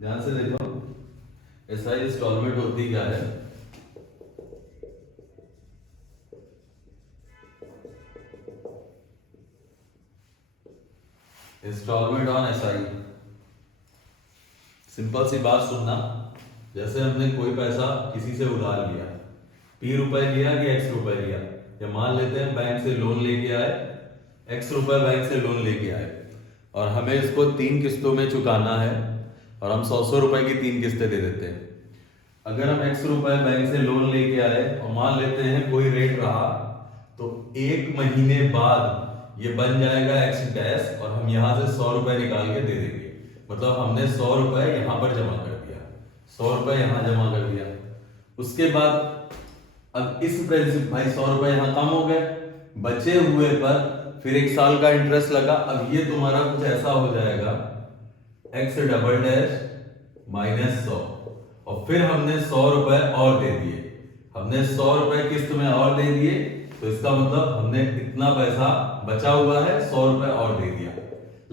ध्यान से देखो, एसआई इंस्टॉलमेंट होती क्या है? Installment on SI. सिंपल सी बात सुनना, जैसे हमने कोई पैसा किसी से उधार लिया, P रुपए लिया कि X रुपए लिया, या मान लेते हैं बैंक से लोन लेके आए, X रुपए बैंक से लोन लेके आए और हमें इसको 3 किस्तों में चुकाना है और हम 100 रुपए की 3 किस्तें दे देते हैं। अगर हम X रुपए बैंक से लोन लेके आए और मान लेते हैं कोई रेट रहा, तो 1 महीने बाद ये बन जाएगा X कैश और हम यहाँ से 100 रुपए निकाल के दे देंगे। मतलब हमने 100 रुपए यहाँ पर जमा कर दिया, 100 रुपए यहाँ जमा कर दिया। उसके बाद अब इस प्रिंसिपल भाई 100 रुपए यहाँ कम हो गए, बचे हुए पर फिर 1 साल का इंटरेस्ट लगा। अब ये तुम्हारा कुछ ऐसा हो जाएगा x डबल डैश माइनस 100 और फिर हमने 100 रुपए और दे दिए, हमने 100 रुपए किस्त में और दे दिए, तो इसका मतलब हमने इतना पैसा बचा हुआ है, 100 रुपए और दे दिया।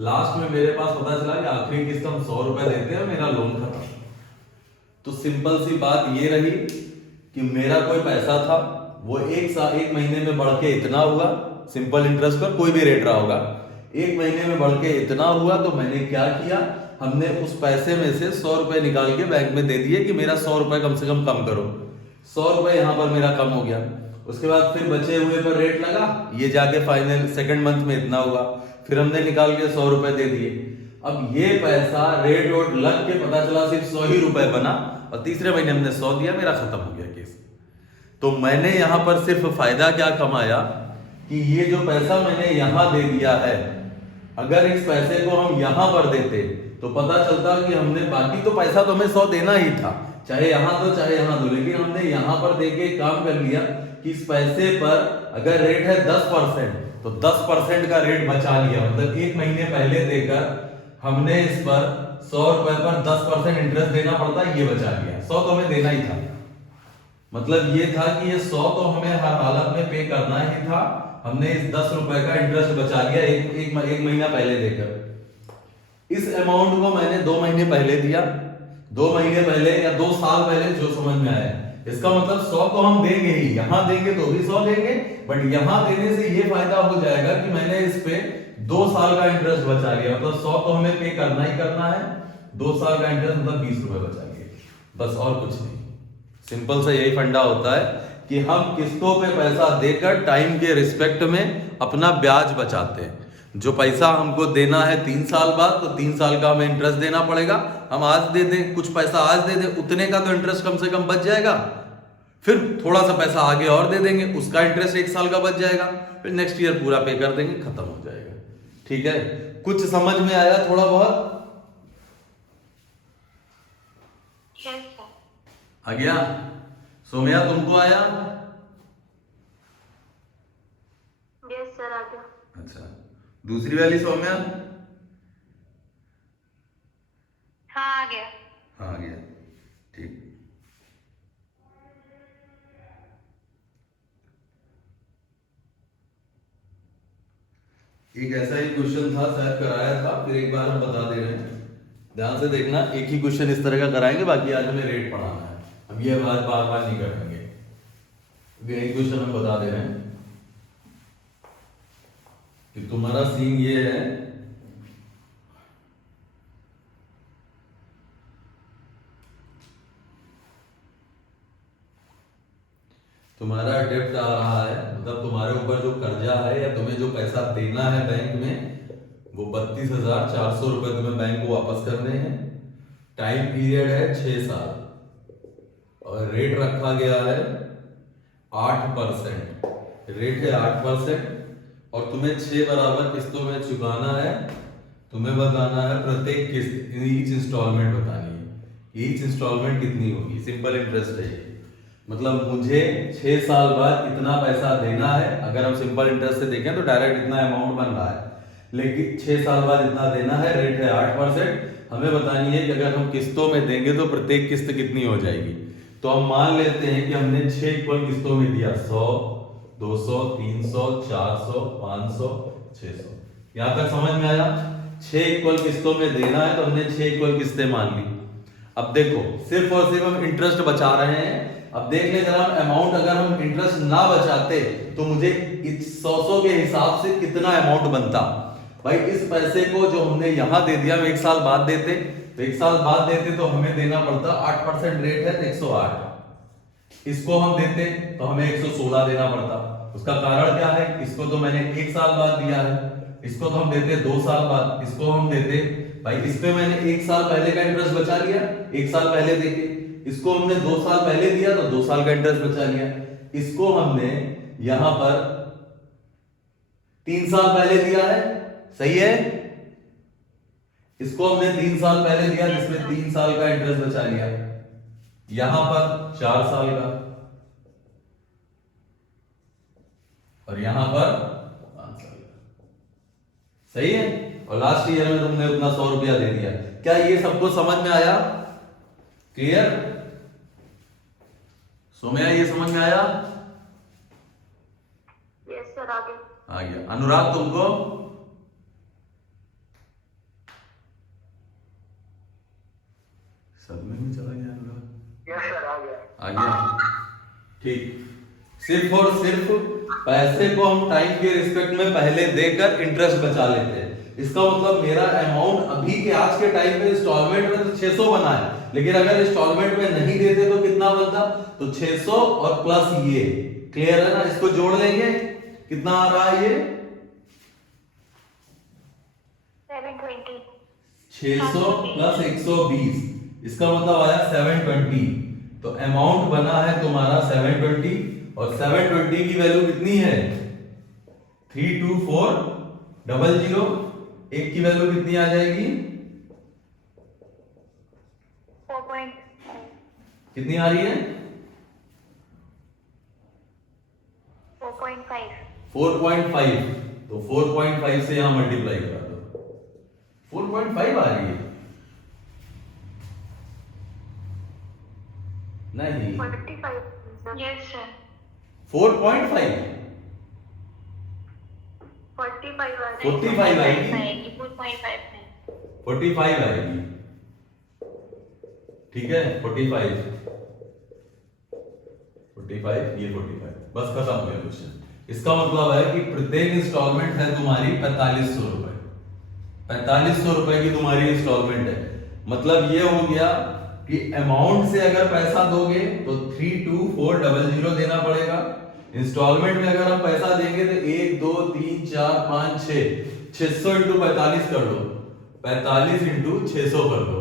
लास्ट में मेरे पास पता चला कि आखिरी किस्त हम 100 रुपए देते हैं, मेरा लोन खत्म। तो सिंपल सी बात ये रही कि मेरा कोई पैसा था, वो 1 महीने में बढ़ के इतना हुआ, सिंपल इंटरेस्ट पर कोई भी रेट रहा होगा, 1 महीने में बढ़ के इतना हुआ। तो मैंने क्या किया, हमने उस पैसे में से 100 रुपए निकाल के बैंक में दे दिए कि मेरा 100 रुपए कम से कम करो। 100 रुपए यहाँ पर मेरा कम हो गया। उसके बाद फिर बचे हुए पर रेट लगा, ये जाके फाइनल सेकंड मंथ में इतना हुआ, फिर हमने निकाल के 100 रुपए दे दिए। अब ये पैसा रेट वोट लग के पता चला सिर्फ 100 ही रुपए बना और तीसरे महीने हमने 100 दिया, मेरा खत्म हो गया केस। तो मैंने यहां पर सिर्फ फायदा क्या कमाया कि ये जो पैसा मैंने यहां दे दिया है, अगर इस पैसे को हम यहां पर देते तो पता चलता कि हमने बाकी तो पैसा तो हमें 100 देना ही था, चाहे यहां दो चाहे यहां दो, लेकिन हमने यहां पर देके काम कर लिया कि इस पैसे पर अगर रेट है 10% तो 10% का रेट बचा लिया। मतलब 1 महीने पहले देकर हमने इस पर 100 रुपए पर 10% इंटरेस्ट देना पड़ता, ये बचा लिया। 100 तो हमें देना ही था, मतलब ये था कि ये 100 तो हमें हर हालत में पे करना ही था, हमने इस 10 रुपए का इंटरेस्ट बचा लिया एक महीना पहले देकर। इस अमाउंट को मैंने 2 महीने पहले दिया, 2 महीने पहले या 2 साल पहले, जो समझ में आया। इसका मतलब 100 तो हम देंगे ही, यहां देंगे तो भी 100 देंगे, बट यहां देने से ये फायदा हो जाएगा कि मैंने इस पे 2 साल का इंटरेस्ट बचा लिया। मतलब 100 तो हमें पे करना ही करना है, 2 साल का इंटरेस्ट मतलब 20 रुपए बचा लिए, बस और कुछ नहीं। सिंपल सा यही फंडा होता है कि हम किस्तों पे पैसा देकर टाइम के रिस्पेक्ट में अपना ब्याज बचाते हैं। जो पैसा हमको देना है 3 साल बाद, तो 3 साल का हमें इंटरेस्ट देना पड़ेगा। हम आज दे दें, कुछ पैसा आज दे दें, उतने का तो इंटरेस्ट कम से कम बच जाएगा। फिर थोड़ा सा पैसा आगे और दे देंगे, उसका इंटरेस्ट 1 साल का बच जाएगा, फिर नेक्स्ट ईयर पूरा पे कर देंगे, खत्म हो जाएगा। ठीक है, कुछ समझ में आया थोड़ा बहुत? आ गया? सोम्या तुमको आया? यस सर, आ गया। अच्छा, दूसरी वाली सौम्या? हाँ आ गया। हाँ आ गया, ठीक। एक ऐसा ही क्वेश्चन था, शायद कराया था, फिर एक बार हम बता दे रहे हैं। ध्यान से देखना, एक ही क्वेश्चन इस तरह का कराएंगे, बाकी आज हमें रेट पढ़ाना है। अब ये बात बार बार नहीं करेंगे, एक क्वेश्चन हम बता दे रहे हैं कि तुम्हारा सीन ये है, तुम्हारा डेब्ट आ रहा है, मतलब तुम्हारे ऊपर जो कर्जा है या तुम्हें जो पैसा देना है बैंक में, वो 32,400 रुपए तुम्हें बैंक को वापस करने हैं। टाइम पीरियड है 6 साल और रेट रखा गया है 8%। रेट है 8% और तुम्हें 6 बराबर किस्तों में चुकाना है। तुम्हें बताना है प्रत्येक किस्त, ईच इंस्टॉलमेंट बतानी है, ईच इंस्टॉलमेंट कितनी होगी। सिंपल इंटरेस्ट है, मतलब मुझे 6 साल बाद इतना पैसा देना है। अगर हम सिंपल इंटरेस्ट से देखें तो डायरेक्ट इतना अमाउंट बन रहा है, लेकिन 6 साल बाद इतना देना है। रेट है 8%। हमें बतानी है कि अगर हम किस्तों में देंगे तो प्रत्येक किस्त कितनी हो जाएगी। तो हम मान लेते हैं कि हमने 6 इक्वल किस्तों में दिया, 100, 200, 300, 400, 500, 600। यहां तक समझ में आया? 6 इक्वल किस्तों में देना है तो हमने 6 इक्वल किस्तें मान ली। अब देखो सिर्फ और सिर्फ हम इंटरेस्ट बचा रहे हैं। अब देख ले जरा अमाउंट, अगर हम इंटरेस्ट ना बचाते तो मुझे 100 के हिसाब से कितना अमाउंट बनता। भाई इस पैसे को जो हमने यहां दे दिया, हम 1 साल बाद देते, तो 1 साल बाद देते तो हमें देना पड़ता 8% रेट है तो 108। इसको हम देते तो हमें 116 देना पड़ता। उसका कारण क्या है, इसको तो मैंने 1 साल बाद दिया है, इसको तो हम देते 2 साल बाद, इसको हम देते भाई इस पे मैंने 1 साल पहले का इंटरेस्ट बचा लिया, 1 साल पहले देके, इसको हमने 2 साल पहले दिया तो 2 साल का इंटरेस्ट बचा लिया, इसको हमने यहां पर 3 साल पहले दिया है, सही है, इसको हमने 3 साल पहले दिया जिसमें 3 साल का इंटरेस्ट बचा लिया, यहां पर 4 साल का और यहां पर 5 साल का, सही है। और लास्ट ईयर में तुमने उतना 100 रुपया दे दिया। क्या ये सबको समझ में आया? क्लियर? सोम्या ये समझ में आया? यस सर, आगे। आ गया। अनुराग तुमको? सब में नहीं चला गया अनुराग? यस सर, आ गया। आ गया, ठीक। सिर्फ और सिर्फ पैसे को हम टाइम के रिस्पेक्ट में पहले देकर इंटरेस्ट बचा लेते हैं। इसका मतलब मेरा अमाउंट अभी के आज के टाइम पे इंस्टॉलमेंट में तो 600 बना है, लेकिन अगर इंस्टॉलमेंट में नहीं देते तो कितना बनता? तो 600 और प्लस ये, क्लियर है ना? इसको जोड़ लेंगे, कितना आ रहा है ये? 720। 600 प्लस 120, इसका मतलब आया 720। तो अमाउंट बना है तुम्हारा 720, और 720 की वैल्यू कितनी है? 32400। एक की वैल्यू कितनी आ जाएगी? 4.5। कितनी आ रही है? 4.5। 4.5। तो 4.5 से यहां मल्टीप्लाई करा दो, 4.5 आ रही है। नहीं, 45। Yes sir. 4.5 45 आएगी, 4.5 नहीं। 45 आएगी, ठीक है। 45 ये 45, बस खत्म हो गया क्वेश्चन। इसका मतलब है कि प्रत्येक इंस्टॉलमेंट है तुम्हारी 4500 रुपए, 4500 रुपए की तुम्हारी इंस्टॉलमेंट है। मतलब ये हो गया कि अमाउंट से अगर पैसा दोगे तो 32400 देना पड़ेगा। इंस्टॉलमेंट में अगर हम पैसा देंगे तो 1 2 3 4 5 6, 600 इंटू 45 कर लो, 45 इंटू 600 कर लो,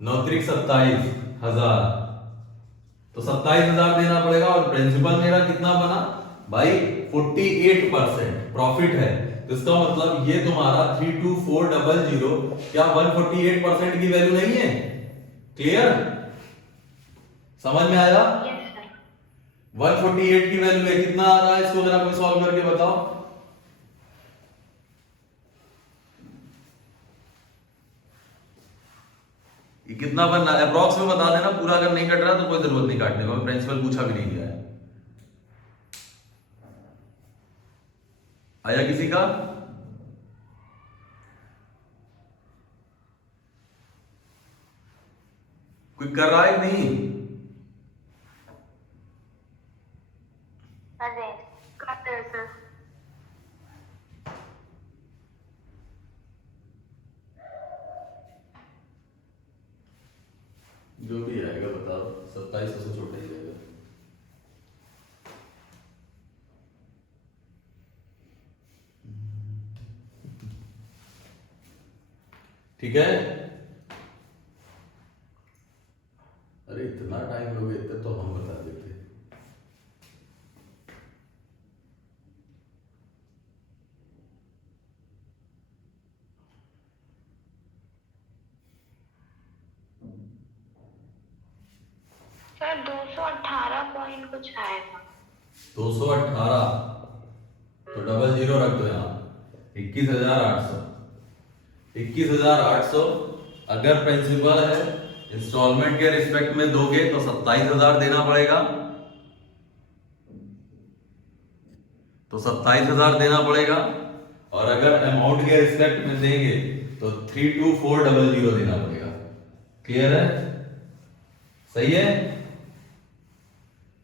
9 त्रिक 27,000, तो 27,000 देना पड़ेगा। और प्रिंसिपल मेरा कितना बना भाई? 48% प्रॉफिट है। तो इसका मतलब ये तुम्हारा 32400 क्या 148% की वैल्यू नहीं है? क्लियर? समझ में आया? 148 की वैल्यू है, कितना आ रहा है? इसको जरा कोई सॉल्व करके बताओ। ये कितना बन रहा है? अप्रॉक्स में बता देना, पूरा अगर नहीं कट रहा तो कोई जरूरत नहीं काटने को, प्रिंसिपल पूछा भी नहीं गया है। आया किसी का? कोई कर रहा है नहीं? अरे करते हैं सर। जो भी आएगा बताओ, 2700 से छोटा ही आएगा। ठीक है? अरे इतना टाइम लोगे इतना तो हम बता देते। सर 218 पॉइंट कुछ आएगा। 218 तो डबल जीरो रख दो यहाँ, 21,800। 21,800 अगर प्रिंसिपल है इंस्टॉलमेंट के रिस्पेक्ट में दोगे तो 27,000 देना पड़ेगा, तो 27,000 देना पड़ेगा। और अगर अमाउंट के रिस्पेक्ट में देंगे तो 32400 देना पड़ेगा। क्लियर है? सही है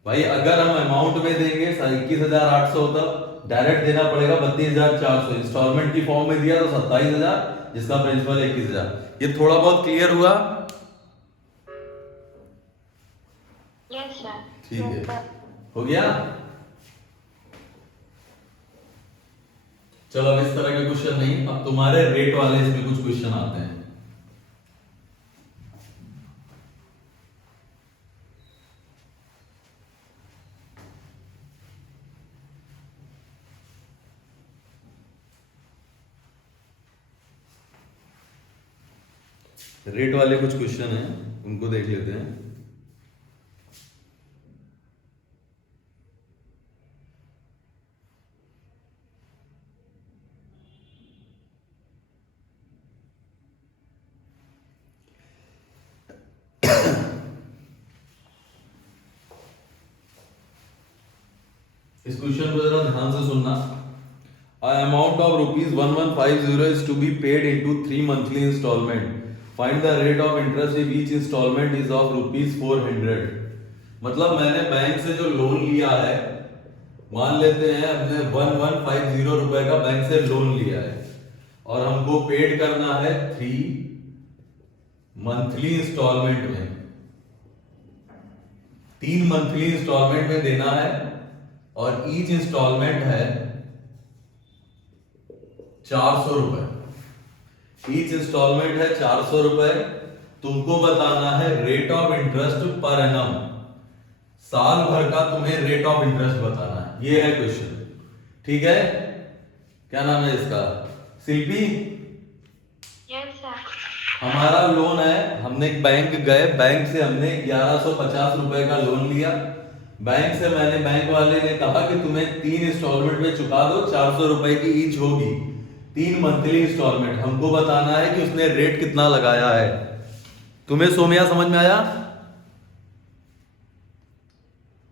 भाई। अगर हम अमाउंट में देंगे 21,800 होता, डायरेक्ट देना पड़ेगा 32,400, इंस्टॉलमेंट की फॉर्म में दिया तो 27,000, जिसका प्रिंसिपल 21,000। ये थोड़ा बहुत क्लियर हुआ? Yes sir. ठीक है, हो गया। चलो अब इस तरह के क्वेश्चन नहीं, अब तुम्हारे रेट वाले इसमें कुछ क्वेश्चन आते हैं। रेट वाले कुछ क्वेश्चन हैं, उनको देख लेते हैं। इस क्वेश्चन को जरा ध्यान से सुनना। A amount of rupees 1150 is to be paid into 3 monthly installment. Find the rate of interest if each installment is of rupees 400. मतलब मैंने बैंक से जो लोन लिया है, मान लेते हैं हमने 1150 रुपए का बैंक से लोन लिया है और हमको पेड करना है 3 मंथली इंस्टॉलमेंट में, 3 मंथली इंस्टॉलमेंट में देना है और ईच इंस्टॉलमेंट है 400 रुपए। ईच इंस्टॉलमेंट है 400 रुपए। तुमको बताना है rate of interest per annum, साल भर का तुम्हें रेट ऑफ इंटरेस्ट बताना है। ये है क्वेश्चन, ठीक है? क्या नाम है इसका? शिल्पी। Yes sir. हमारा लोन है, हमने बैंक गए, बैंक से हमने 1150 रुपए का लोन लिया। बैंक से मैंने, बैंक वाले ने कहा कि तुम्हें 3 इंस्टॉलमेंट में चुका दो, 400 रुपए की ईच होगी, 3 मंथली इंस्टॉलमेंट। हमको बताना है कि उसने रेट कितना लगाया है। तुम्हें सोमिया समझ में आया?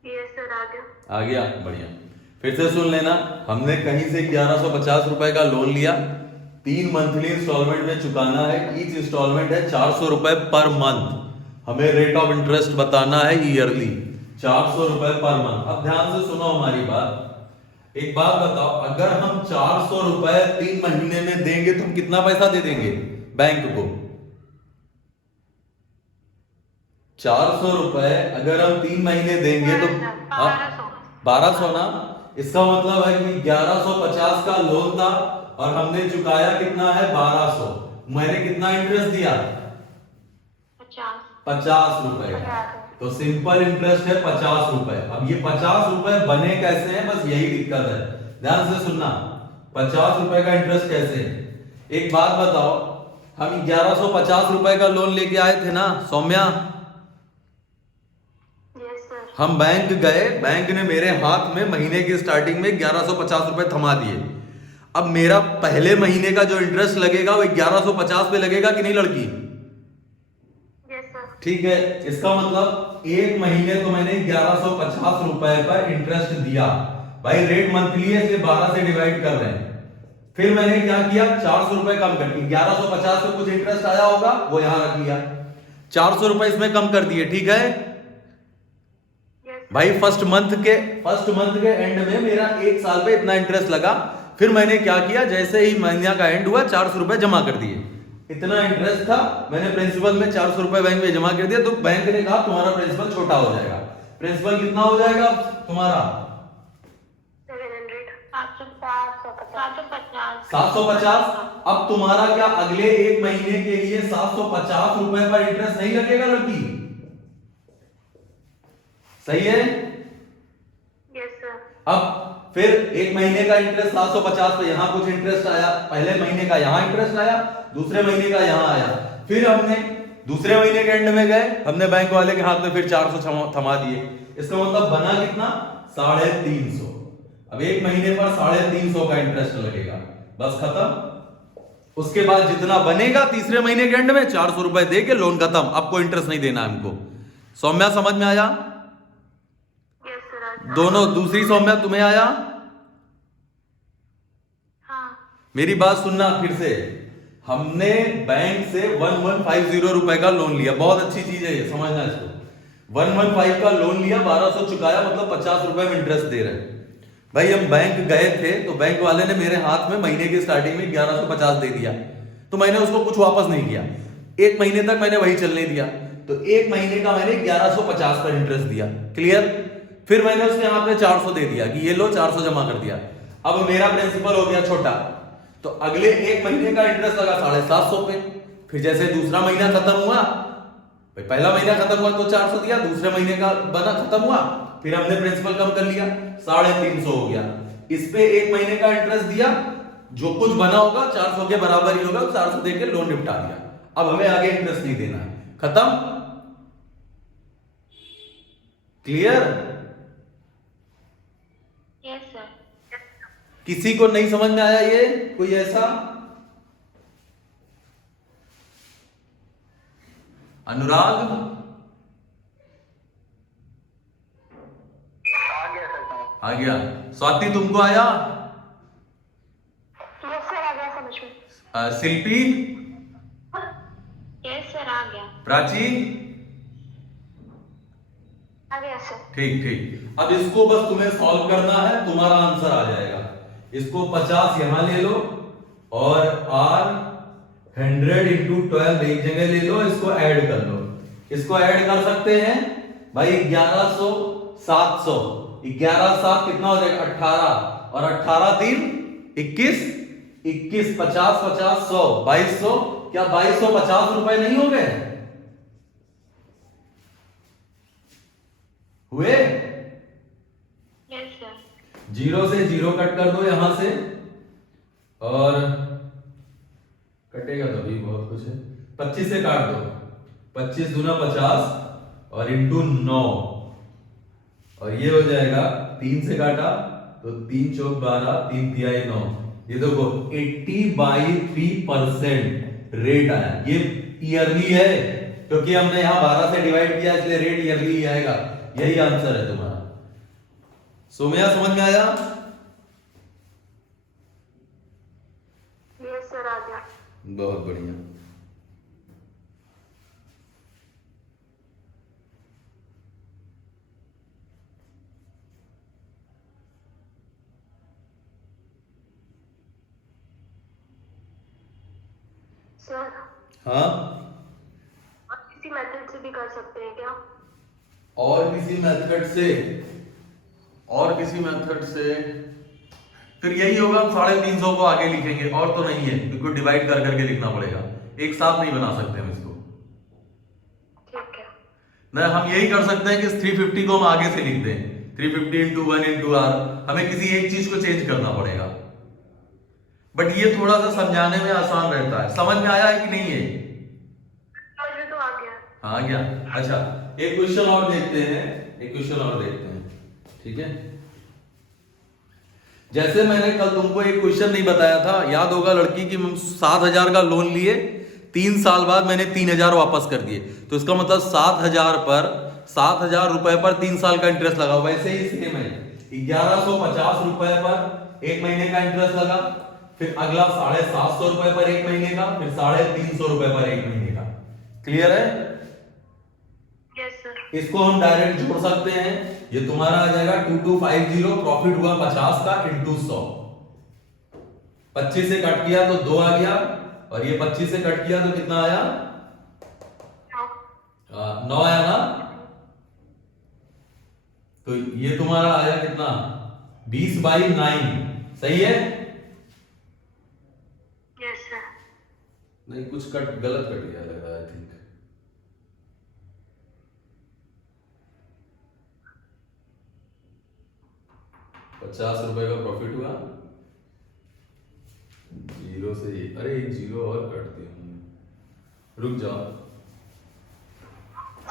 यस सर, आ गया। आ गया, बढ़िया। फिर से सुन लेना, हमने कहीं से 1150 रुपए का लोन लिया, 3 मंथली इंस्टॉलमेंट में चुकाना है, ईच इंस्टॉलमेंट है 400 रुपए पर मंथ। हमें रेट ऑफ इंटरेस्ट बताना है ईयरली, 400 रुपए पर मंथ। अब ध्यान से सुनो हमारी बात। एक बात बताओ, अगर हम 400 रुपए 3 महीने में देंगे तो हम कितना पैसा दे देंगे बैंक को? 400 रुपए अगर हम 3 महीने देंगे तो 1200 ना। इसका मतलब है कि 1150 का लोन था और हमने चुकाया कितना है? 1200। मैंने कितना इंटरेस्ट दिया? 50 रुपए। तो सिंपल इंटरेस्ट है 50 रुपए। अब ये 50 रुपए बने कैसे हैं, बस यही दिक्कत है। ध्यान से सुनना, 50 रुपए का इंटरेस्ट कैसे है? एक बात बताओ, हम 1150 रुपए का लोन लेके आए थे ना सौम्या? Yes sir. हम बैंक गए, बैंक ने मेरे हाथ में महीने की स्टार्टिंग में 1150 रुपए थमा दिए। अब मेरा पहले महीने का जो इंटरेस्ट लगेगा वो 1150 पे लगेगा कि नहीं लड़की? ठीक है, इसका मतलब 1 महीने तो मैंने 1150 रुपए पर इंटरेस्ट दिया। भाई रेट मंथली है इसलिए 12 से डिवाइड कर रहे हैं। फिर मैंने क्या किया? 400 रुपए कम कर दिए। 1150 पे कुछ इंटरेस्ट आया होगा, वो यहां रख लिया, 400 रुपए इसमें कम कर दिए, ठीक है? भाई फर्स्ट मंथ के एंड में मेरा 1 साल पे इतना इंटरेस्ट लगा। फिर मैंने क्या किया? जैसे ही महीने का एंड हुआ 400 रुपए जमा कर दिए। इतना इंटरेस्ट था, मैंने प्रिंसिपल में 400 रुपए बैंक में जमा कर दिया। तो बैंक ने कहा तुम्हारा प्रिंसिपल छोटा हो जाएगा। प्रिंसिपल कितना हो जाएगा तुम्हारा? 750। अब तुम्हारा क्या अगले 1 महीने के लिए 750 रुपए पर इंटरेस्ट नहीं लगेगा लड़की? सही है? Yes sir. अब फिर 1 महीने का इंटरेस्ट 750 पे, यहां कुछ इंटरेस्ट आया, पहले महीने का यहां इंटरेस्ट आया, दूसरे महीने का यहां आया। फिर हमने दूसरे महीने के एंड में गए, हमने बैंक वाले के हाथ में फिर 400 थमा दिए। इसका मतलब बना कितना? 350। अब 1 महीने पर 350 का इंटरेस्ट लगेगा, बस खत्म। उसके बाद जितना बनेगा तीसरे महीने के एंड में 400 रुपए दे के लोन खत्म। आपको इंटरेस्ट नहीं देना हमको। सौम्या समझ में आया? दोनों। दूसरी सौम्या तुम्हें आया? हाँ। मेरी बात सुनना फिर से। हमने बैंक से 1150 रुपए का लोन लिया, बहुत अच्छी चीज है ये, समझना इसको। 115 का लोन लिया, 1200 चुकाया, मतलब 50 रुपए में इंटरेस्ट दे रहे हैं। भाई हम बैंक गए थे तो बैंक वाले ने मेरे हाथ में महीने की स्टार्टिंग में 1150 दे दिया, तो मैंने उसको कुछ वापस नहीं किया। एक महीने तक मैंने वही चलने दिया, तो एक महीने का मैंने 1150 पर इंटरेस्ट दिया। क्लियर? फिर मैंने उसके हाथ में 400 दे दिया कि ये लो, 400 जमा कर दिया। अब मेरा प्रिंसिपल हो गया छोटा, तो अगले एक महीने का इंटरेस्ट लगा 750 पे। फिर जैसे दूसरा महीना खत्म हुआ, भाई पहला महीना खत्म हुआ तो 400 दिया, दूसरे महीने का बना खत्म हुआ, फिर हमने प्रिंसिपल कम कर लिया, 350 हो गया। इस पे एक महीने का इंटरेस्ट दिया, जो कुछ बना होगा 400 के बराबर ही होगा, 400 देके लोन निपटा दिया। अब हमें आगे इंटरेस्ट नहीं देना है, खत्म। क्लियर? Yes sir. किसी को नहीं समझ में आया ये? कोई ऐसा? अनुराग? आ गया। स्वाति तुमको आया? यस सर, आ गया समझ में। शिल्पी? यस सर, आ गया। प्राची? आ गया सर। ठीक ठीक। अब इसको बस तुम्हें सॉल्व करना है, तुम्हारा आंसर आ जाएगा। इसको 50 यहां ले लो और R 100 इंटू 12 एक जगह ले लो, इसको ऐड कर लो। इसको ऐड कर सकते हैं भाई, 1100 700, 11 7 कितना हो जाएगा 18, और 18 3 21, 21 50 50 100 2200। क्या 2250 रुपए नहीं हो गए? हुए? Yes sir. 0 से 0 कट कर दो यहां से, और कटेगा तभी बहुत कुछ है। 25 से काट दो, 25 दूना 50 और इंटू 9, और ये हो जाएगा 3 से काटा तो 3 चौक 12, 3 तिहाई 9। ये देखो 80/3% रेट आया। ये ईयरली है, क्योंकि हमने यहां 12 से डिवाइड किया, इसलिए रेट ईयरली ही आएगा। यही आंसर है तुम्हारा। सोम्या समझ में आया? यस सर, आ गया। बहुत बढ़िया। सर, हाँ, और किसी मेथड से भी कर सकते हैं क्या? और किसी मेथड से, और किसी मेथड से फिर यही होगा, 350 को आगे लिखेंगे, और तो नहीं है, क्योंकि डिवाइड कर करके लिखना पड़ेगा, एक साथ नहीं बना सकते हम इसको। ठीक है। ना हम यही कर सकते हैं कि 350 को हम आगे से लिख दें, 350 इंटू 1 इंटू R। हमें किसी एक चीज को चेंज करना पड़ेगा, बट ये थोड़ा सा समझाने में आसान रहता है। समझ में आया है कि नहीं है? समझ में तो आ गया। हाँ, आ गया। अच्छा, एक क्वेश्चन और देखते हैं, एक क्वेश्चन और देखते हैं, ठीक है। जैसे मैंने कल तुमको एक क्वेश्चन नहीं बताया था, याद होगा, लड़की की 7000 का लोन लिए, 3 साल बाद मैंने 3000 वापस कर दिए, तो इसका मतलब 7000 पर 7000 रुपए पर 3 साल का इंटरेस्ट लगा। वैसे ही सेम है, 1150 रुपए पर एक महीने का इंटरेस्ट लगा, फिर अगला 750 रुपए पर एक महीने का, फिर 350 रुपए पर एक महीने का। क्लियर है? Yes sir. इसको हम डायरेक्ट जोड़ सकते हैं, ये तुम्हारा आ जाएगा 2250, प्रॉफिट हुआ 50 का इंटू 100। 25 से कट किया तो 2 आ गया, और ये 25 से कट किया तो कितना आया? 9 आया ना। तो ये तुम्हारा आया कितना? 20/9। सही है? Yes sir. नहीं, कुछ कट गलत कट गया लग रहा है, आई थिंक। ₹50 का प्रॉफिट हुआ, 0 से, अरे एक 0 और काट दिया हमने, रुक जाओ।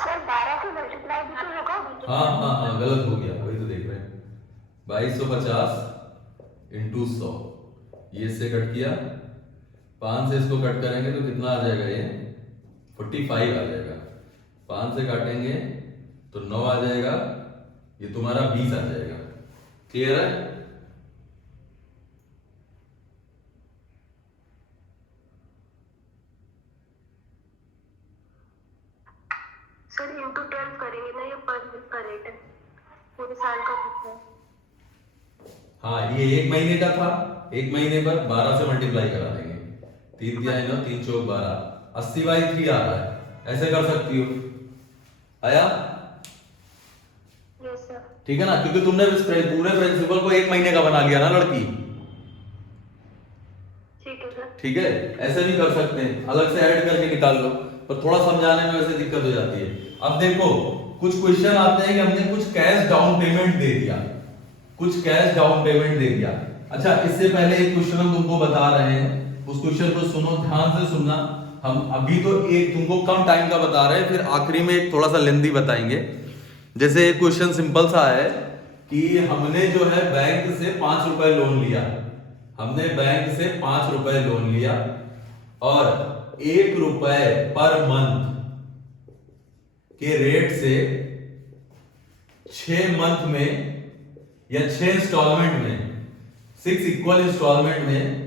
सर 12 से मल्टीप्लाई भी तो होगा। हाँ हाँ हाँ, गलत हो गया, वही तो देख रहे हैं। 2250 इंटू 100, ये इससे कट किया, 5 से इसको कट करेंगे तो कितना आ जाएगा? ये 45 आ जाएगा। 5 से काटेंगे तो 9 आ जाएगा, ये तुम्हारा 20 आ जाएगा। क्लियर है? सर इंटू 12 करेंगे ना, ये पर वीक का रेट है, पूरे साल का कितना है? हाँ, ये एक महीने का था, एक महीने पर 12 से मल्टीप्लाई करा देंगे। 3 तिहाई 9, 3 चौक 12, 80/3 आ रहा है। ऐसे कर सकती हो, आया? Yes sir. ठीक है ना, क्योंकि तुमने पूरे प्रिंसिपल को एक महीने का बना लिया ना लड़की। ठीक है सर। ठीक है, ऐसे भी कर सकते हैं, अलग से ऐड करके निकाल लो, पर थोड़ा समझाने में वैसे दिक्कत हो जाती है। अब देखो, कुछ क्वेश्चन आते हैं कि हमने कुछ कैश डाउन पेमेंट दे दिया, कुछ कैश डाउन पेमेंट दे दिया। अच्छा, इससे पहले एक क्वेश्चन हम तुमको बता रहे हैं, उस क्वेश्चन को सुनो, ध्यान से सुनना। हम अभी तो एक तुमको कम टाइम का बता रहे हैं, फिर आखिरी में एक थोड़ा सा लेंथी बताएंगे। जैसे एक क्वेश्चन सिंपल सा है कि हमने जो है बैंक से 5 रुपए लोन लिया, हमने बैंक से 5 रुपए लोन लिया और 1 रुपए पर मंथ के रेट से 6 मंथ में या 6 इंस्टॉलमेंट में, 6 इक्वल इंस्टॉलमेंट में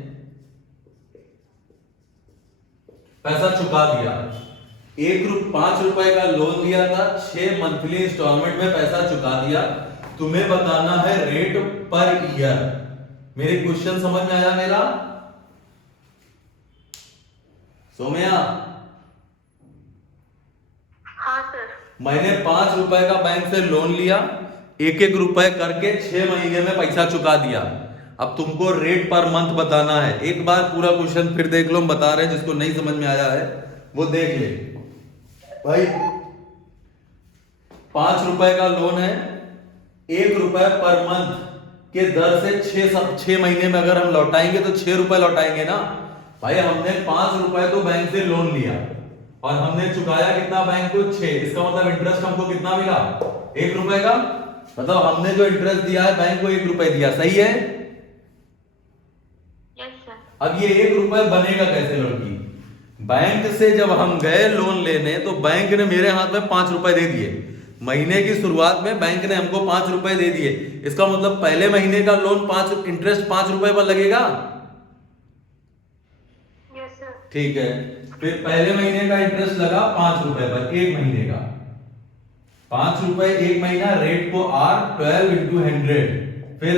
पैसा चुका दिया। 5 रुपए का लोन लिया था, 6 मंथली इंस्टॉलमेंट में पैसा चुका दिया। तुम्हें बताना है रेट पर ईयर। मेरे क्वेश्चन समझ में आया मेरा? सोम्या, हाँ सर। मैंने 5 रुपए का बैंक से लोन लिया, 1-1 रुपए करके 6 महीने में पैसा चुका दिया। अब तुमको रेट पर मंथ बताना है। एक बार पूरा क्वेश्चन फिर देख लो, हम बता रहे हैं, जिसको नहीं समझ में आया है वो देख ले भाई। 5 रुपए का लोन है, 1 रुपए पर मंथ के दर से 6 महीने में अगर हम लौटाएंगे तो 6 रुपए लौटाएंगे ना भाई। हमने 5 रुपए तो बैंक से लोन लिया और हमने चुकाया कितना बैंक को? 6। इसका मतलब इंटरेस्ट हमको कितना मिला? 1 रुपए का। मतलब हमने जो इंटरेस्ट दिया है बैंक को 1 रुपए दिया, सही है? Yes sir. अब ये 1 रुपए बनेगा कैसे लड़की? बैंक से जब हम गए लोन लेने तो बैंक ने मेरे हाथ में 5 रुपए दे दिए। महीने की शुरुआत में बैंक ने हमको 5 रुपए दे दिए। इसका मतलब पहले महीने का लोन इंटरेस्ट 5 रुपए पर लगेगा। Yes sir. ठीक है, फिर पहले महीने का इंटरेस्ट लगा 5 रुपए पर, 1 महीने का 5 रुपए 1 महीना, रेट को R 12 into 100। फिर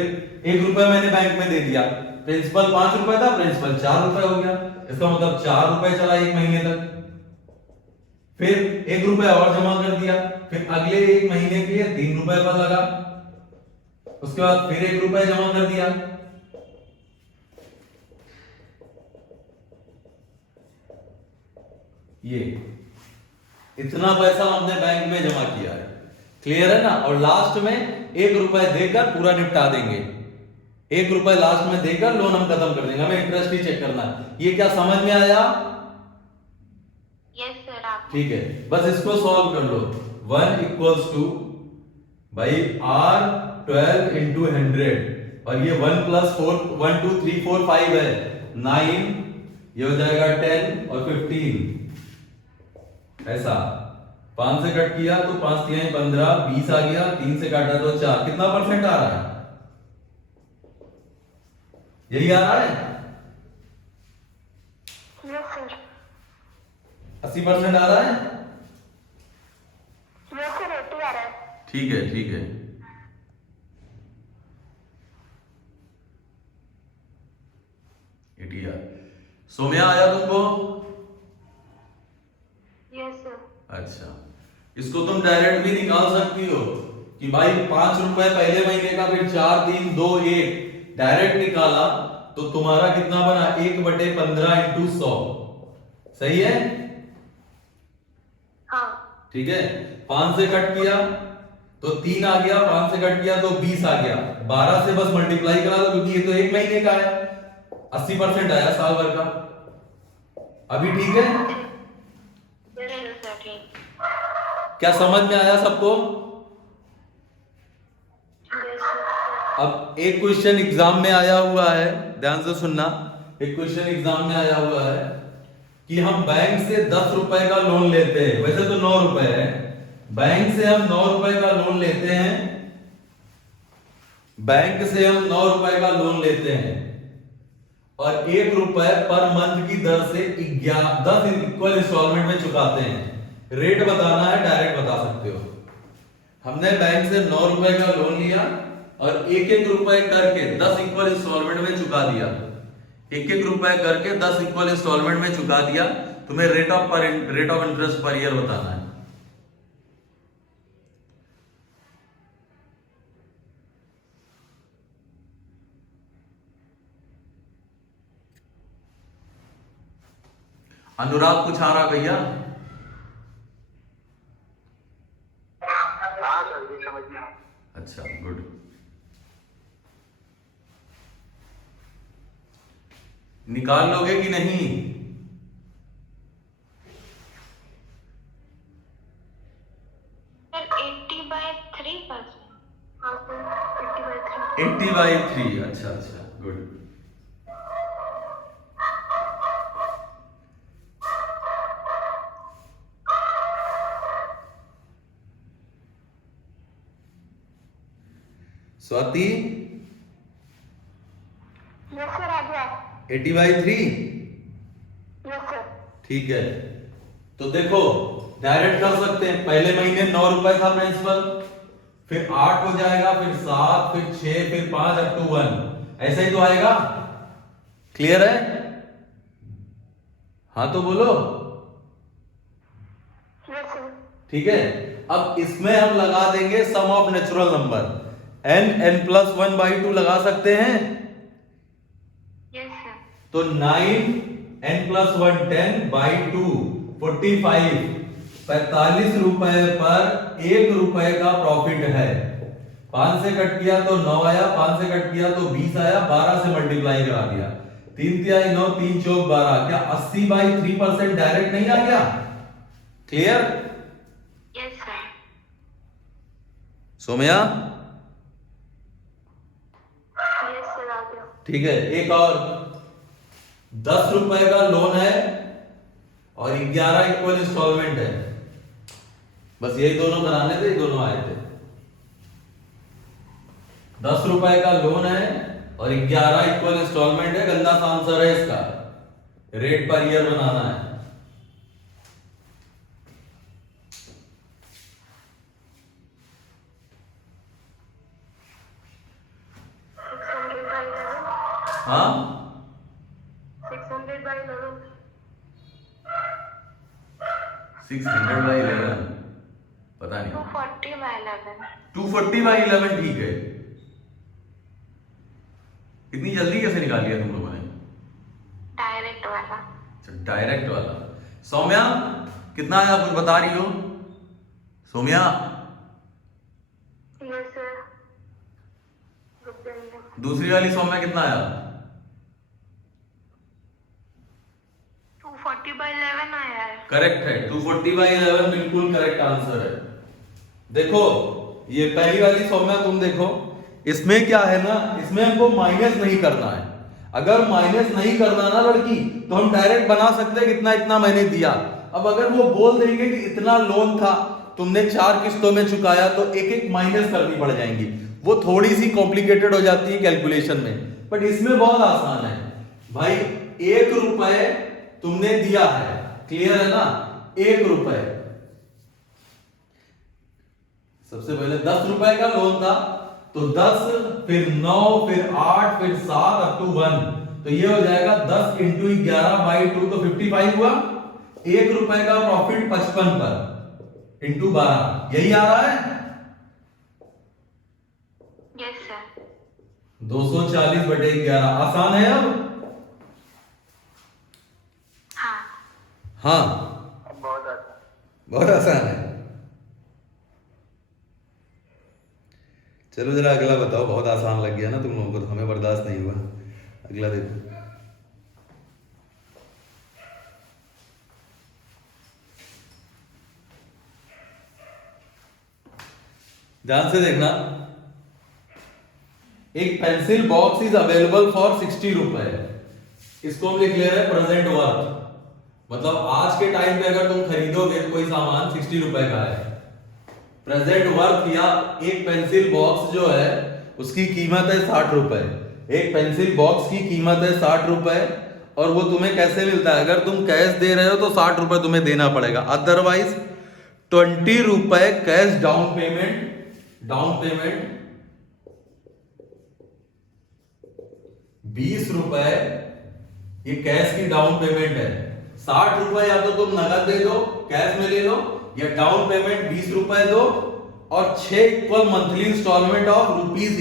1 रुपए मैंने बैंक में दे दिया, प्रिंसिपल 5 रुपए था, प्रिंसिपल 4 रुपए हो गया। इसका मतलब 4 रुपए चला 1 महीने तक। फिर 1 रुपए और जमा कर दिया, फिर अगले 1 महीने के लिए 3 रुपए पर लगा। उसके बाद फिर 1 रुपए जमा कर दिया। ये इतना पैसा हमने बैंक में जमा किया है, क्लियर है ना? और लास्ट में 1 रुपए देकर पूरा निपटा देंगे। 1 रुपए लास्ट में देकर लोन हम खत्म कर देंगे, हमें इंटरेस्ट ही चेक करना है। ये क्या समझ में आया? Yes sir. आप ठीक है, बस इसको सॉल्व कर लो। 1 इक्वल्स टू भाई R 12 into 100 और ये 1 plus 4 1 2 3 4 5 है 9, ये हो जाएगा 10 और 15। ऐसा 5 से कट किया तो 5 तिहाई 15, 20 आ गया, 3 से काटा तो 4। कितना परसेंट आ रहा है? यही आ रहा है? Yes sir. 80% आ रहा है? यस सर, 80 आ रहा है। ठीक है, ठीक है। सोम्या आया तुमको? Yes sir. अच्छा, इसको तुम डायरेक्ट भी निकाल सकती हो कि भाई 5 रुपए पहले महीने का, फिर 4 3 2 1 डायरेक्ट निकाला तो तुम्हारा कितना बना? 1/15 into 100। सही है? हाँ। ठीक है, 5 से कट किया तो 3 आ गया, 5 से कट किया तो 20 आ गया, 12 से बस मल्टीप्लाई करा दो क्योंकि ये तो 1 महीने का है। 80% आया साल भर का। अभी ठीक है? यस सर, ठीक। क्या समझ में आया सबको? Yes sir. अब एक क्वेश्चन एग्जाम में आया हुआ है, ध्यान से सुनना। एक क्वेश्चन एग्जाम में आया हुआ है कि हम बैंक से 10 रुपए का लोन लेते हैं, वैसे तो 9 रुपए है, बैंक से हम 9 रुपए का लोन लेते हैं, बैंक से हम 9 रुपए का लोन लेते हैं और 1 रुपए पर मंथ की दर से 10 इक्वल इंस्टॉलमेंट में चुकाते हैं। रेट बताना है डायरेक्ट बता सकते हो। हमने बैंक से 9 रुपए का लोन लिया और एक एक रुपए करके 10 इक्वल इंस्टॉलमेंट में चुका दिया। एक एक रुपए करके 10 इक्वल इंस्टॉलमेंट में चुका दिया। तुम्हें rate of interest per year बताना है। अनुराग कुछ आ रहा भैया? हाँ सर जी समझ में। अच्छा गुड। निकाल लोगे कि नहीं? सर 80/3%। हाँ सर 80/3। 80/3। अच्छा अच्छा गुड। स्वाति यस सर आ गया। 80/3 यस सर। ठीक है। तो देखो डायरेक्ट कर सकते हैं। पहले महीने 9 रुपए था प्रिंसिपल, फिर 8 हो जाएगा, फिर 7, फिर 6, फिर 5 अप टू 1। ऐसा ही तो आएगा। क्लियर है? हाँ तो बोलो। Yes sir. ठीक है। अब इसमें हम लगा देंगे सम ऑफ नेचुरल नंबर n+1/2 लगा सकते हैं। Yes sir. तो 9n+1 10/2 45 45 रुपए पर 1 रुपए का प्रॉफिट है। 5 से कट किया तो 9 आया, 5 से कट किया तो 20 आया, 12 से मल्टीप्लाई करा दिया। 3 तिहाई 9, 3 चौक 12। क्या 80/3% डायरेक्ट नहीं आ गया? Clear? Yes sir. Somya yes sir आ गया। ठीक है। एक और 10 रुपए का लोन है और 11 इक्वल इंस्टॉलमेंट है। बस यही दोनों कराने थे, दोनों आए थे। 10 रुपए का लोन है और 11 इक्वल इंस्टॉलमेंट है। गंदा सा आंसर है इसका। रेट पर ईयर बनाना है। हाँ 600/11। 600/11 पता नहीं। 240/11। 240/11 ठीक है। इतनी जल्दी कैसे निकाल लिया तुम लोगों ने? डायरेक्ट वाला। अच्छा डायरेक्ट वाला। सौम्या कितना आया? कुछ बता रही हो सौम्या? Yes sir. रुक जाइए। दूसरी वाली सौम्या कितना आया? 240/11 आया है। करेक्ट है। 240/11 बिल्कुल करेक्ट आंसर है। देखो ये पहली वाली सौम्या तुम देखो, इसमें क्या है ना, इसमें हमको माइनस नहीं करना है। अगर माइनस नहीं करना ना लड़की, तो हम डायरेक्ट बना सकते हैं कितना इतना मैंने दिया। अब अगर वो बोल देंगे कि इतना लोन था, तुमने 4 किस्तों में चुकाया, तो एक एक माइनस करनी पड़ जाएंगी। वो थोड़ी सी कॉम्प्लिकेटेड हो जाती है कैलकुलेशन में, बट इसमें बहुत आसान है भाई। 1 रुपए तुमने दिया है, क्लियर है ना? 1 रुपए। सबसे पहले 10 रुपए का लोन था, तो 10 फिर 9 फिर 8 फिर 7 अप टू 1। तो ये हो जाएगा 10 × 11/2 तो 55 हुआ। 1 रुपए का प्रॉफिट 55 पर इंटू 12, यही आ रहा है। Yes sir. 240/11 आसान है अब। हाँ। हाँ बहुत अच्छा। बहुत आसान है। चलो जरा अगला बताओ। बहुत आसान लग गया ना तुम लोगों को, तो हमें बर्दाश्त नहीं हुआ। अगला देखो। ध्यान से देखना। एक pencil box is available for 60 रुपए। इसको हम लिख ले रहे हैं प्रेजेंट वर्थ। मतलब आज के टाइम पे अगर तुम खरीदोगे कोई सामान 60 रुपए का है। प्रेजेंट वर्थ या एक पेंसिल बॉक्स जो है उसकी कीमत है 60 रुपए। एक पेंसिल बॉक्स की कीमत है 60 रुपए। और वो तुम्हें कैसे मिलता है? अगर तुम कैश दे रहे हो तो 60 रुपए तुम्हें देना पड़ेगा, अदरवाइज ₹20 कैश डाउन पेमेंट, ₹20 ये कैश की डाउन पेमेंट है। ₹60 या तो तुम नगद दे दो, कैश में ले लो, या डाउन पेमेंट ₹20 दो और 6 equal monthly installment of ₹8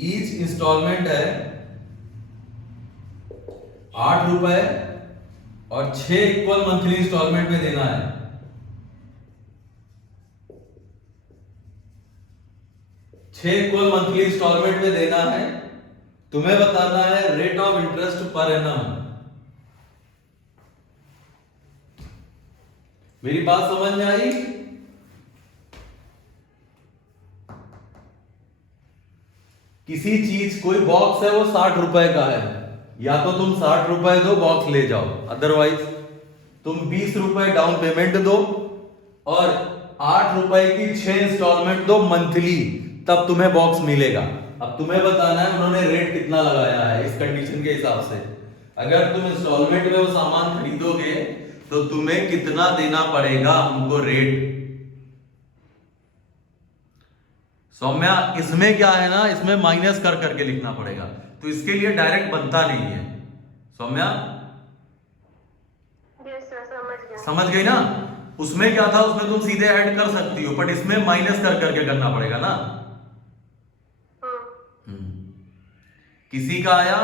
each installment है ₹8 और 6 इक्वल मंथली इंस्टॉलमेंट में देना है। 6 इक्वल मंथली इंस्टॉलमेंट में देना है। तुम्हें बताना है rate of interest per annum. मेरी बात समझ में आई? किसी चीज कोई बॉक्स है वो ₹60 का है, या तो तुम ₹60 दो बॉक्स ले जाओ, अदरवाइज तुम ₹20 डाउन पेमेंट दो और ₹8 की 6 इंस्टॉलमेंट दो मंथली, तब तुम्हें बॉक्स मिलेगा। अब तुम्हें बताना है उन्होंने रेट कितना लगाया है इस कंडीशन के हिसाब से। अगर तुम इंस्टॉलमेंट में वो सामान खरीदोगे तो तुम्हें कितना देना पड़ेगा उनको रेट। सौम्या इसमें क्या है ना, इसमें माइनस कर करके लिखना पड़ेगा, तो इसके लिए डायरेक्ट बनता नहीं है। सौम्या यस सर, समझ गया। समझ गई ना? उसमें क्या था, उसमें तुम सीधे ऐड कर सकती हो, बट इसमें माइनस कर करके करना पड़ेगा ना। किसी का आया?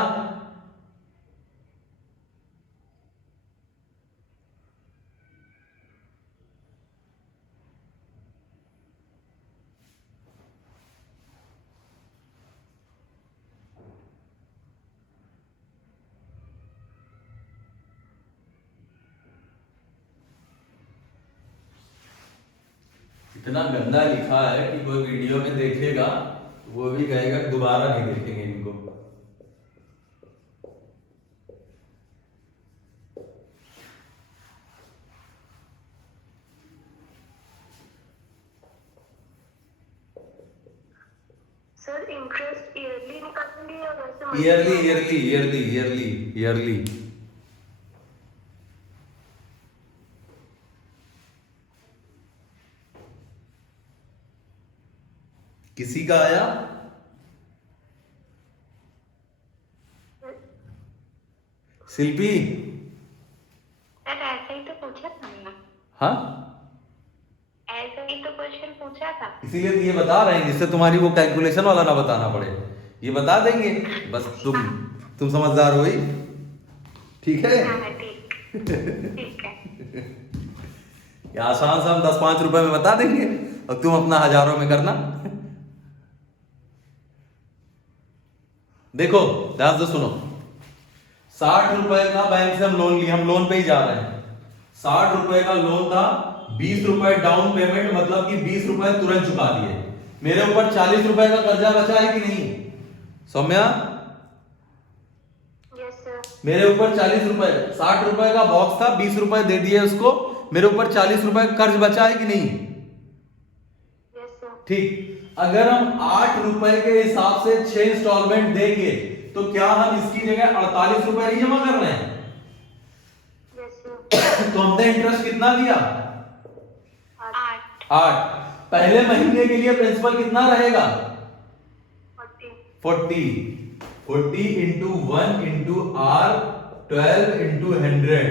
इतना गंदा लिखा है कि कोई वीडियो में देखेगा वो भी कहेगा दोबारा नहीं देखेंगे इनको। सर इंटरेस्ट ईयरली निकालेंगे या वैसे ईयरली। किसी का आया? शिल्पी? सर ऐसे ही तो पूछा था ना। हाँ, ऐसे ही तो क्वेश्चन पूछा था। इसीलिए तो ये बता रहे हैं जिससे तुम्हारी वो कैलकुलेशन वाला ना बताना पड़े, ये बता देंगे बस। तुम समझदार हो ही, ठीक है? हाँ, ठीक है। ये आसान सा हम 10-5 रुपए में बता देंगे और तुम अपना हजारों में करना। देखो ध्यान से सुनो, ₹60 का बैंक से हम लोन लिए, हम लोन पे ही जा रहे हैं। ₹60 का लोन था, ₹20 डाउन पेमेंट, मतलब कि ₹20 तुरंत चुका दिए। मेरे ऊपर ₹40 का कर्जा बचा है कि नहीं सौम्या? Yes sir. मेरे ऊपर ₹40, ₹60 का बॉक्स था, ₹20 दे दिए उसको, मेरे ऊपर ₹40 का कर्ज बचा है कि नहीं? Yes sir. ठीक। अगर हम ₹8 के हिसाब से 6 इंस्टॉलमेंट देंगे तो क्या हम इसकी जगह ₹48 नहीं जमा कर रहे हैं? Yes sir. तो हमने इंटरेस्ट कितना दिया? 8। पहले महीने के लिए प्रिंसिपल कितना रहेगा? 40। 40 इंटू 1 इंटू R 12 इंटू 100।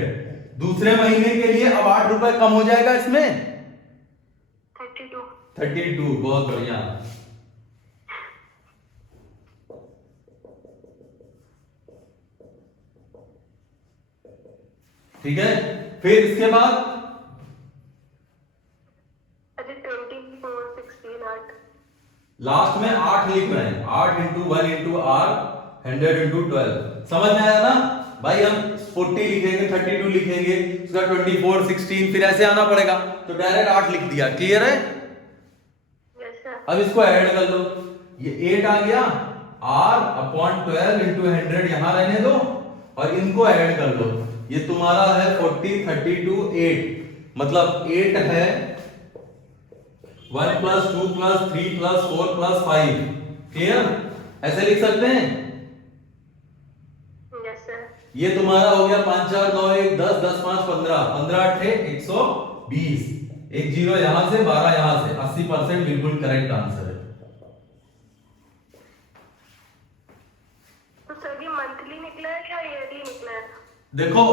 दूसरे महीने के लिए अब ₹8 कम हो जाएगा इसमें, 32। बहुत बढ़िया। ठीक है, फिर इसके बाद अरे 24, 16, 8। लास्ट में 8 लिख रहे हैं, 8 इंटू 1 इंटू R 100 इंटू 12। समझ में आया ना भाई? हम 40 लिखेंगे, 32 लिखेंगे, उसका 24, 16, फिर ऐसे आना पड़ेगा, तो डायरेक्ट 8 लिख दिया। क्लियर है? अब इसको ऐड कर लो, ये 8 आ गया, R/12 इंटू 100 यहां रहने दो और इनको ऐड कर लो। ये तुम्हारा है 40, 32, 8, मतलब 8 है 1 + 2 + 3 + 4 + 5। क्लियर? ऐसे लिख सकते हैं। ये तुम्हारा हो गया 5 4 9 1 10 10 5 15 15 8 120 एक जीरो यहां से 12 यहां से 80% बिल्कुल करेक्ट आंसर है। तो सर ये मंथली निकला है क्या ईयरली निकला है? देखो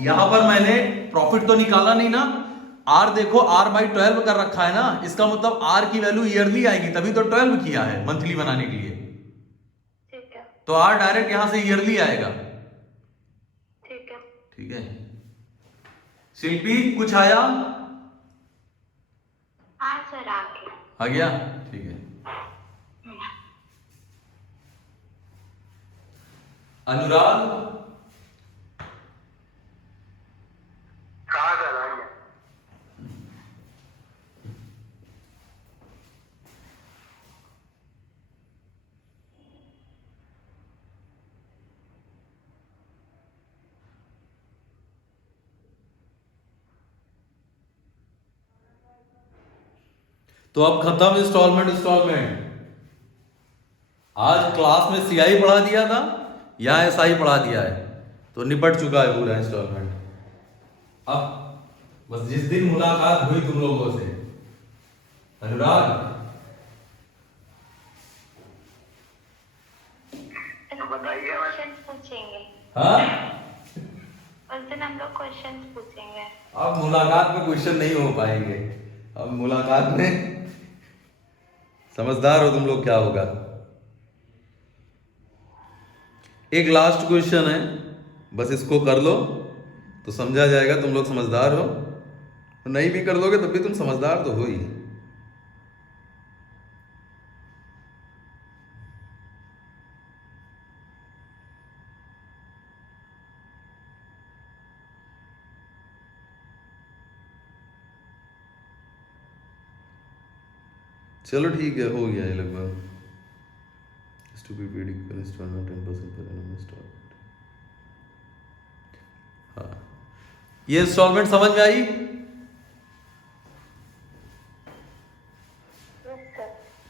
यहां पर मैंने प्रॉफिट तो निकाला नहीं ना, आर देखो R/12 कर रखा है ना, इसका मतलब आर की वैल्यू ईयरली आएगी, तभी तो 12 किया है मंथली बनाने के लिए। ठीक है। तो आर डायरेक्ट यहां से ईयरली आएगा। ठीक है। ठीक है शिल्पी कुछ आया? हाँ सर आ गया। आ गया ठीक है। अनुराग कहाँ सर आ गया? तो अब खत्म इंस्टॉलमेंट। आज क्लास में सीआई पढ़ा दिया था, यहां एसआई पढ़ा दिया है, तो निपट चुका है पूरा इंस्टॉलमेंट। अब बस जिस दिन मुलाकात हुई तुम लोगों से, अनुराग बताइए। क्वेश्चन पूछेंगे। हाँ उस दिन हम लोग क्वेश्चन पूछेंगे। अब मुलाकात में क्वेश्चन नहीं हो पाएंगे, अब मुलाकात में समझदार हो तुम लोग, क्या होगा। एक लास्ट क्वेश्चन है, बस इसको कर लो तो समझा जाएगा तुम लोग समझदार हो, नहीं भी कर लोगे तब भी तुम समझदार तो हो ही। चलो ठीक है, हो गया है लगभग। हाँ ये इंस्टॉलमेंट समझ में आई?